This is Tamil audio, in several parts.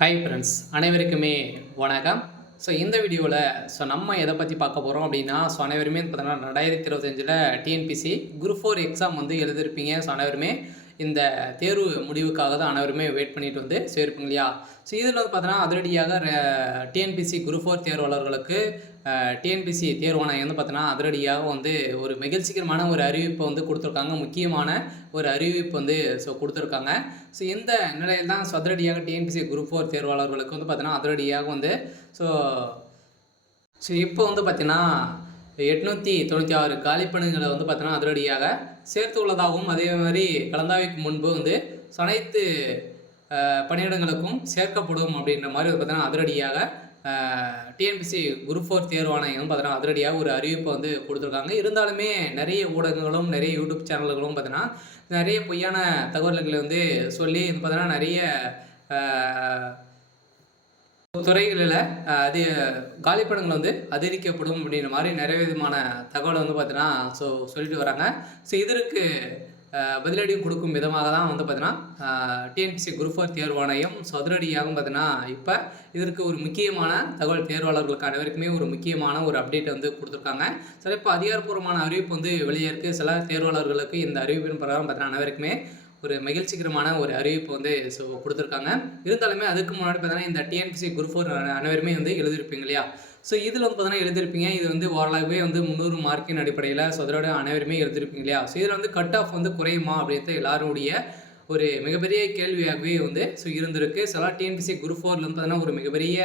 ஹாய் ஃப்ரெண்ட்ஸ், அனைவருக்குமே வணக்கம். இந்த வீடியோவில் நம்ம எதை பற்றி பார்க்க போகிறோம் அப்படின்னா, அனைவருமே பார்த்தீங்கன்னா 2025 டிஎன்பிசி குரூப் 4 எக்ஸாம் வந்து எழுதியிருப்பீங்க. அனைவருமே இந்த தேர்வு முடிவுக்காக தான் அனைவருமே வெயிட் பண்ணிட்டு வந்து சேர்ப்பீங்க இல்லையா? இதில் வந்து பார்த்தீங்கன்னா அதிரடியாக டிஎன்பிசி குரூப் 4 தேர்வாளர்களுக்கு டிஎன்பிசி தேர்வாணையம் வந்து பார்த்தீங்கன்னா அதிரடியாக வந்து ஒரு மகிழ்ச்சிகரமான ஒரு அறிவிப்பை வந்து கொடுத்துருக்காங்க. முக்கியமான ஒரு அறிவிப்பு வந்து கொடுத்துருக்காங்க. இந்த நிலையில் தான் அதிரடியாக டிஎன்பிசி குரூப் 4 தேர்வாளர்களுக்கு வந்து பார்த்தீங்கன்னா அதிரடியாக வந்து இப்போ வந்து பார்த்தீங்கன்னா 896 காலிப்பணிகளை வந்து பார்த்தீங்கன்னா அதிரடியாக சேர்த்து உள்ளதாகவும், அதே மாதிரி கலந்தாய்வுக்கு முன்பு வந்து அனைத்து பணியிடங்களுக்கும் சேர்க்கப்படும் அப்படின்ற மாதிரி வந்து பார்த்தீங்கன்னா அதிரடியாக டிஎன்பிசி குரூப் 4 தேர்வாணையம் பார்த்தீங்கன்னா அதிரடியாக ஒரு அறிவிப்பை வந்து கொடுத்துருக்காங்க. இருந்தாலுமே நிறைய ஊடகங்களும் நிறைய யூடியூப் சேனல்களும் பார்த்தீங்கன்னா நிறைய பொய்யான தகவல்களை வந்து சொல்லி பார்த்தீங்கன்னா நிறைய துறைகளில் அது காலிப்படங்கள் வந்து அதிகரிக்கப்படும் அப்படின்ற மாதிரி நிறைய விதமான தகவலை வந்து பார்த்தீங்கன்னா சொல்லிட்டு வராங்க. இதற்கு பதிலடியும் கொடுக்கும் விதமாக தான் வந்து பார்த்தீங்கன்னா டிஎன்பிசி குரூப் 4 தேர்வாணையம் அதிரடியாகவும் பார்த்தீங்கன்னா இப்போ இதற்கு ஒரு முக்கியமான தகவல் தேர்வாளர்களுக்கு அனைவருக்குமே ஒரு முக்கியமான ஒரு அப்டேட் வந்து கொடுத்துருக்காங்க. இப்போ அதிகாரப்பூர்வமான அறிவிப்பு வந்து வெளியே இருக்குது. சில தேர்வாளர்களுக்கு இந்த அறிவிப்பின் பிரகாரம் பார்த்தீங்கன்னா அனைவருக்குமே ஒரு மகிழ்ச்சிகரமான ஒரு அறிவிப்பு வந்து கொடுத்துருக்காங்க. இருந்தாலுமே அதுக்கு முன்னாடி பார்த்தீங்கன்னா இந்த டிஎன்பிசி குரூப் 4 அனைவருமே வந்து எழுதியிருப்பீங்க இல்லையா? இதில் வந்து பார்த்தீங்கன்னா எழுதியிருப்பீங்க. இது வந்து ஓரளவுமே வந்து 300 மார்க்கின் அடிப்படையில் அதோட அனைவருமே எழுதியிருப்பீங்க இல்லையா? இதில் வந்து கட் ஆஃப் வந்து குறையுமா அப்படின்றது எல்லாருடைய ஒரு மிகப்பெரிய கேள்வியாகவே வந்து இருந்திருக்கு. சில டிஎன்பிசி குரூப் 4 வந்து பார்த்தீங்கன்னா ஒரு மிகப்பெரிய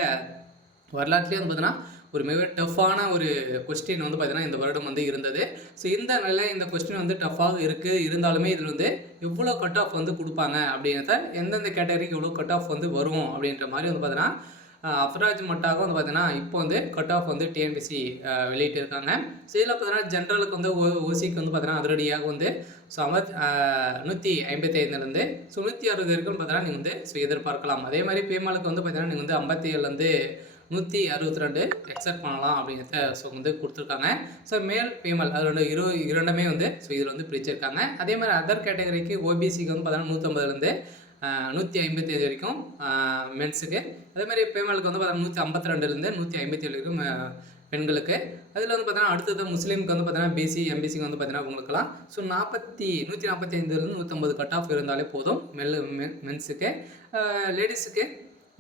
வரலாற்றுலேயே வந்து பார்த்தீங்கன்னா ஒரு மிக டஃப்பான ஒரு கொஸ்டின் வந்து பார்த்தீங்கன்னா இந்த வருடம் வந்து இருந்தது. இந்த நிலையில் இந்த கொஸ்டின் வந்து டஃப்பாக இருக்குது. இருந்தாலுமே இதில் வந்து எவ்வளோ கட் ஆஃப் வந்து கொடுப்பாங்க அப்படின்றத, எந்தெந்த கேட்டகரிக்கு எவ்வளோ கட் ஆஃப் வந்து வரும் அப்படின்ற மாதிரி வந்து பார்த்தீங்கன்னா அப்ராஜ் மட்டாக வந்து பார்த்தீங்கன்னா இப்போ வந்து கட் ஆஃப் வந்து டிஎன்பிசி வெளியிட்டிருக்காங்க. இதில் பார்த்தீங்கன்னா ஜென்ரலுக்கு வந்து ஓசிக்கு வந்து பார்த்தீங்கன்னா அதிரடியாக வந்து 155லேருந்து 160 வரைக்கும் பார்த்தீங்கன்னா நீங்கள் வந்து எதிர்பார்க்கலாம். அதே மாதிரி பேமாலுக்கு வந்து பார்த்தீங்கன்னா நீங்கள் வந்து 57லேருந்து 162 எக்ஸெப்ட் பண்ணலாம் அப்படிங்கிறத வந்து கொடுத்துருக்காங்க. மேல் ஃபீமேல் அதோட இரண்டுமே வந்து இதில் வந்து பிரிச்சிருக்காங்க. அதே மாதிரி அதர் கேட்டகரிக்கு ஓபிசிக்கு வந்து பார்த்தீங்கன்னா 150லேருந்து 155 வரைக்கும் மென்ஸுக்கு. அதே மாதிரி ஃபீமேலுக்கு வந்து பார்த்தீங்கன்னா 152லேருந்து 157 வரைக்கும் பெண்களுக்கு. அதில் வந்து பார்த்தீங்கன்னா அடுத்தது முஸ்லீமுக்கு வந்து பார்த்தீங்கன்னா பிசி எம்பிசிக்கு வந்து பார்த்தீங்கன்னா உங்களுக்குலாம் 145லேருந்து 150 கட் ஆஃப் இருந்தாலே போதும் மென்ஸுக்கு. லேடிஸுக்கு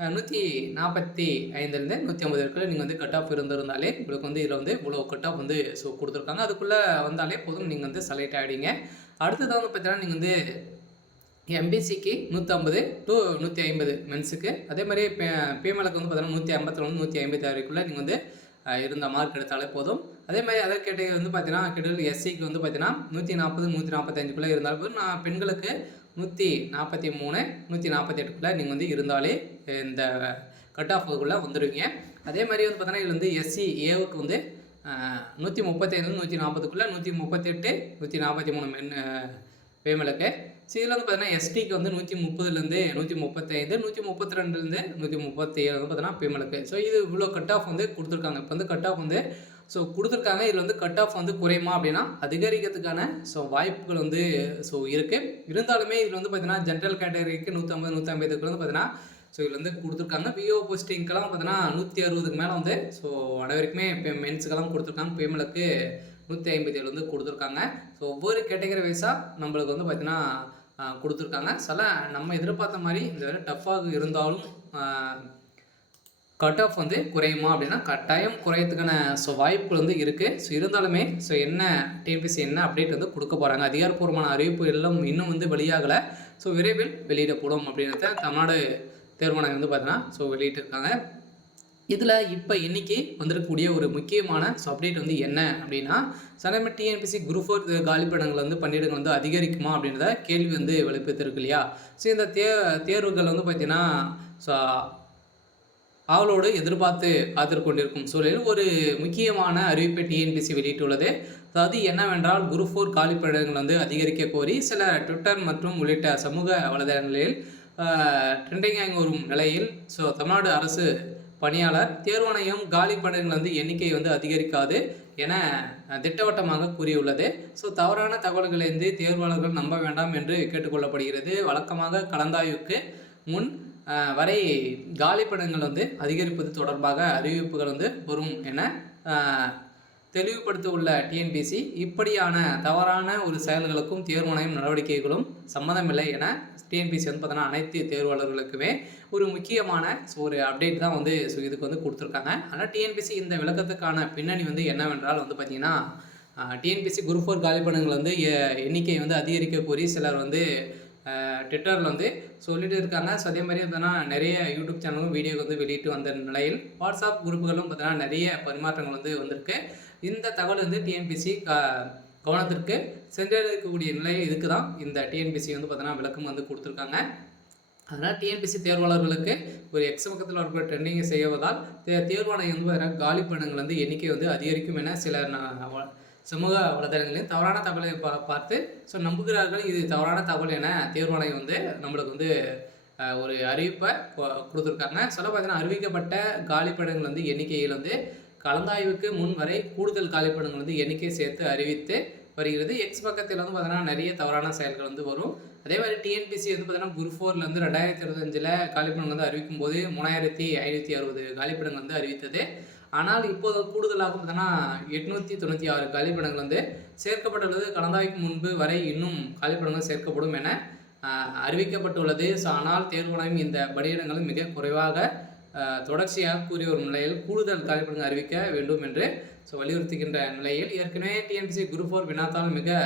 145லேருந்து 150 வரைக்கும் நீங்கள் வந்து கட் ஆஃப் இருந்திருந்தாலே உங்களுக்கு வந்து இதில் வந்து இவ்வளோ கட் ஆஃப் வந்து கொடுத்துருக்காங்க. அதுக்குள்ளே வந்தாலே போதும், நீங்கள் வந்து செலக்ட் ஆகிடுங்க. அடுத்தது வந்து பார்த்தீங்கன்னா நீங்கள் வந்து எம்பிசிக்கு 150 to 150 மென்ஸுக்கு. அதே மாதிரி ஃபீமேலுக்கு வந்து பார்த்தீங்கன்னா 152 156 வரைக்குள்ளே நீங்கள் வந்து இருந்த மார்க் எடுத்தாலே போதும். அதே மாதிரி அதர் கேட்டகரி வந்து பார்த்தீங்கன்னா கிட்டத்தட்ட எஸ்சிக்கு வந்து பார்த்தீங்கன்னா 140 145க்குள்ளே இருந்தாலும் போதும். பெண்களுக்கு 143 148க்குள்ளே நீங்கள் வந்து இருந்தாலே இந்த கட் ஆஃபுக்குள்ளே வந்துடுவீங்க. அதே மாதிரி வந்து பார்த்தீங்கன்னா இதில் வந்து எஸ்சி ஏவுக்கு வந்து 135 140க்குள்ளே 138 143 ஃபீமேலுக்கு. இதில் வந்து பார்த்தீங்கன்னா எஸ்டிக்கு வந்து 130லேருந்து 135 132லேருந்து 137 வந்து பார்த்தீங்கன்னா ஃபீமேலுக்கு. இது இவ்வளோ கட் ஆஃப் வந்து கொடுத்துருக்காங்க. இப்போ வந்து கட் ஆஃப் வந்து கொடுத்துருக்காங்க. இதில் வந்து கட் ஆஃப் வந்து குறையுமா அப்படின்னா அதிகரிக்கிறதுக்கான வாய்ப்புகள் வந்து இருக்குது. இருந்தாலுமே இதில் வந்து பார்த்தீங்கன்னா ஜென்ரல் கேட்டகரிக்கு 150 150க்கு வந்து பார்த்தீங்கன்னா இதில் வந்து கொடுத்துருக்காங்க. விஓ போஸ்டிங்கெல்லாம் பார்த்தீங்கன்னா 160க்கு மேலே வந்து அனைவருக்குமே இப்போ மென்ஸுக்கெல்லாம் கொடுத்துருக்காங்க. ஃபீமேலுக்கு 157 வந்து கொடுத்துருக்காங்க. ஒவ்வொரு கேட்டகரி வைஸாக நம்மளுக்கு வந்து பார்த்தீங்கன்னா கொடுத்துருக்காங்க. சில நம்ம எதிர்பார்த்த மாதிரி இந்த டஃப்பாக இருந்தாலும் கட் ஆஃப் வந்து குறையுமா அப்படின்னா கட்டாயம் குறையத்துக்கான வாய்ப்பு வந்து இருக்குது. இருந்தாலுமே என்ன டிஎன்பிசி என்ன அப்டேட் வந்து கொடுக்க போகிறாங்க, அதிகாரப்பூர்வமான அறிவிப்பு எல்லாம் இன்னும் வந்து வெளியாகலை. விரைவில் வெளியிடப்படும் அப்படின்றத தமிழ்நாடு தேர்வாணையம் வந்து பார்த்தீங்கன்னா வெளியிட்டிருக்காங்க. இதில் இப்போ இன்றைக்கி வந்திருக்கக்கூடிய ஒரு முக்கியமான அப்டேட் வந்து என்ன அப்படின்னா, சனமே டிஎன்பிசி குரூப் 4 காலிப்படங்கள் வந்து பணியிடங்கள் வந்து அதிகரிக்குமா அப்படின்றத கேள்வி வந்து வெளிப்படுத்திருக்கு இல்லையா? இந்த தேர்வுகள் வந்து பார்த்திங்கன்னா அவளோடு எதிர்பார்த்து காத்திருக்கொண்டிருக்கும் சூழலில் ஒரு முக்கியமான அறிவிப்பை டிஎன்பிசி வெளியிட்டுள்ளது. அது என்னவென்றால், குரூப் 4 காலிப்படங்கள் வந்து அதிகரிக்க கோரி சில ட்விட்டர் மற்றும் உள்ளிட்ட சமூக வலைதளங்களில் ட்ரெண்டிங்காக வரும் நிலையில் தமிழ்நாடு அரசு பணியாளர் தேர்வாணையம் காலி பணியிடங்கள் வந்து எண்ணிக்கை வந்து அதிகரிக்காது என திட்டவட்டமாக கூறியுள்ளது. தவறான தகவல்களிலிருந்து தேர்வாளர்கள் நம்ப வேண்டாம் என்று கேட்டுக்கொள்ளப்படுகிறது. வழக்கமாக கலந்தாய்வுக்கு முன் வரை காலிப்படங்கள் வந்து அதிகரிப்பது தொடர்பாக அறிவிப்புகள் வந்து வரும் என தெளிவுபடுத்த உள்ள டிஎன்பிஎஸ்சி இப்படியான தவறான ஒரு செயல்களுக்கும் தேர்வாணையம் நடவடிக்கைகளும் சம்மந்தமில்லை என டிஎன்பிஎஸ்சி வந்து பார்த்தீங்கன்னா அனைத்து தேர்வாளர்களுக்குமே ஒரு முக்கியமான ஒரு அப்டேட் தான் வந்து இதுக்கு வந்து கொடுத்துருக்காங்க. ஆனால் டிஎன்பிஎஸ்சி இந்த விளக்கத்துக்கான பின்னணி வந்து என்னவென்றால் வந்து பார்த்திங்கன்னா டிஎன்பிஎஸ்சி குரூப் 4 காலிப்படங்கள் வந்து எண்ணிக்கை வந்து அதிகரிக்க கோரி சிலர் வந்து ட்விட்டரில் வந்து சொல்லிட்டு இருக்காங்க. ஸோ அதே மாதிரி பார்த்தீங்கன்னா நிறைய யூடியூப் சேனலும் வீடியோ வந்து வெளியிட்டு வந்த நிலையில் வாட்ஸ்அப் குரூப்புகளும் பார்த்தீங்கன்னா நிறைய பரிமாற்றங்கள் வந்து வந்திருக்கு. இந்த தகவல் வந்து டிஎன்பிஎஸ்சி கவனத்திற்கு சென்றடையக்கூடிய நிலை இதுக்கு தான் இந்த டிஎன்பிஎஸ்சி வந்து பார்த்தீங்கன்னா விளக்கம் வந்து கொடுத்துருக்காங்க. அதனால் டிஎன்பிஎஸ்சி தேர்வாளர்களுக்கு ஒரு எக்ஸ் பக்கத்தில் இருக்கிற ட்ரெண்டிங்கை செய்வதால் தேர்வாணையம் வந்து பார்த்தீங்கன்னா காலி பணிகள் வந்து எண்ணிக்கை வந்து அதிகரிக்கும் என சில சமூக வலைதளங்களையும் தவறான தகவலை பார்த்து ஸோ நம்புகிறார்கள். இது தவறான தகவல் என தேர்வாணையம் வந்து நம்மளுக்கு வந்து ஒரு அறிவிப்பை கொடுத்துருக்காங்க. சொல்ல பார்த்தீங்கன்னா அறிவிக்கப்பட்ட காலிப்படங்கள் வந்து எண்ணிக்கையில் வந்து கலந்தாய்வுக்கு முன் வரை கூடுதல் காலிப்படங்கள் வந்து எண்ணிக்கை சேர்த்து அறிவித்து வருகிறது. எக்ஸ் பக்கத்தில் வந்து பார்த்தீங்கன்னா நிறைய தவறான செயல்கள் வந்து வரும். அதே மாதிரி டிஎன்பிஎஸ்சி வந்து பார்த்தீங்கன்னா குரூப் 4 வந்து 2025 காலிப்படங்கள் வந்து அறிவிக்கும் போது 3560 காலிப்படங்கள் வந்து அறிவித்தது. ஆனால் இப்போது கூடுதலாக பார்த்தீங்கன்னா 896 காலிப்படங்கள் வந்து சேர்க்கப்பட்டுள்ளது. கலந்தாய்வுக்கு முன்பு வரை இன்னும் காலிப்படங்கள் சேர்க்கப்படும் என அறிவிக்கப்பட்டுள்ளது. ஸோ ஆனால் தேர்வாணையம் இந்த பணியிடங்கள் மிக குறைவாக தொடர்ச்சியாக கூறிய ஒரு நிலையில் கூடுதல் காலிப்படங்கள் அறிவிக்க வேண்டும் என்று வலியுறுத்துகின்ற நிலையில் ஏற்கனவே டிஎன்பிஎஸ்சி குரூப் 4 வினாத்தால் மிக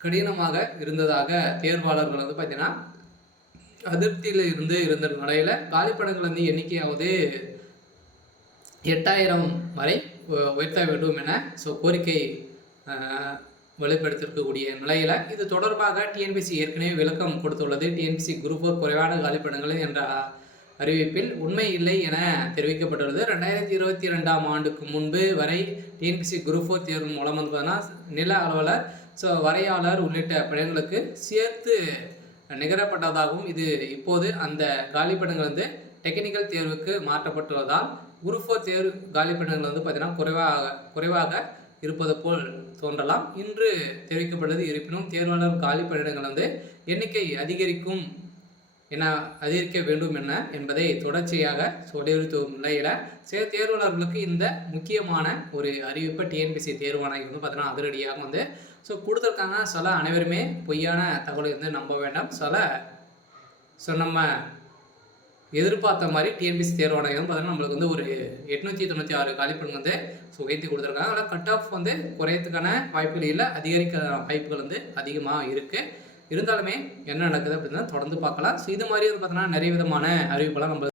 கடினமாக இருந்ததாக தேர்வாளர்கள் வந்து பார்த்தீங்கன்னா அதிருப்தியில் இருந்த நிலையில் காலிப்படங்கள் வந்து எண்ணிக்கையாவது 8000 வரை உயர்த்த வேண்டும் என கோரிக்கை வெளிப்படுத்தியிருக்கக்கூடிய நிலையில் இது தொடர்பாக டிஎன்பிஎஸ்சி ஏற்கனவே விளக்கம் கொடுத்துள்ளது. டிஎன்பிஎஸ்சி குரூப் 4 குறைவான காலிப்படங்கள் என்ற அறிவிப்பில் உண்மை இல்லை என தெரிவிக்கப்பட்டுள்ளது. 2022ஆம் ஆண்டுக்கு முன்பு வரை டிஎன்பிஎஸ்சி குரூப் 4 தேர்வு மூலம் வந்து பார்த்தீங்கன்னா நில அலுவலர் வரையாளர் உள்ளிட்ட பணிகளுக்கு சேர்த்து நிகரப்பட்டதாகவும் இது இப்போது அந்த காலிப்படங்கள் வந்து டெக்னிக்கல் தேர்வுக்கு மாற்றப்பட்டுள்ளதால் குரூப் 4 தேர்வு காலிப்படங்கள் வந்து பார்த்தீங்கன்னா குறைவாக இருப்பது போல் தோன்றலாம். இன்று தெரிவிக்கப்பட்டது. இருப்பினும் தேர்வாளர் காலிப்படங்கள் வந்து எண்ணிக்கை அதிகரிக்க வேண்டும் என்பதை தொடர்ச்சியாக வலியுறுத்தும் நிலையில் தேர்வாளர்களுக்கு இந்த முக்கியமான ஒரு அறிவிப்பை டிஎன்பிஎஸ்சி தேர்வாணையம் வந்து பார்த்தீங்கன்னா அதிரடியாக வந்து கொடுத்துருக்காங்க. அனைவருமே பொய்யான தகவலை வந்து நம்ப வேண்டாம். நம்ம எதிர்பார்த்த மாதிரி டிஎன்பிஎஸ்சி தேர்வாணையம் பார்த்தீங்கன்னா நம்மளுக்கு வந்து ஒரு 896 காலிப்படங்கள் வந்து உயர்த்தி கொடுத்துருக்காங்க. அதனால் கட் ஆஃப் வந்து குறையத்துக்கான வாய்ப்புகள் இல்லை, அதிகரிக்க வாய்ப்புகள் வந்து அதிகமாக இருக்குது. இருந்தாலுமே என்ன நடக்குது அப்படின்னா தொடர்ந்து பார்க்கலாம். இது மாதிரி வந்து பார்த்தீங்கன்னா நிறைய விதமான அறிவிப்பெல்லாம் நம்ம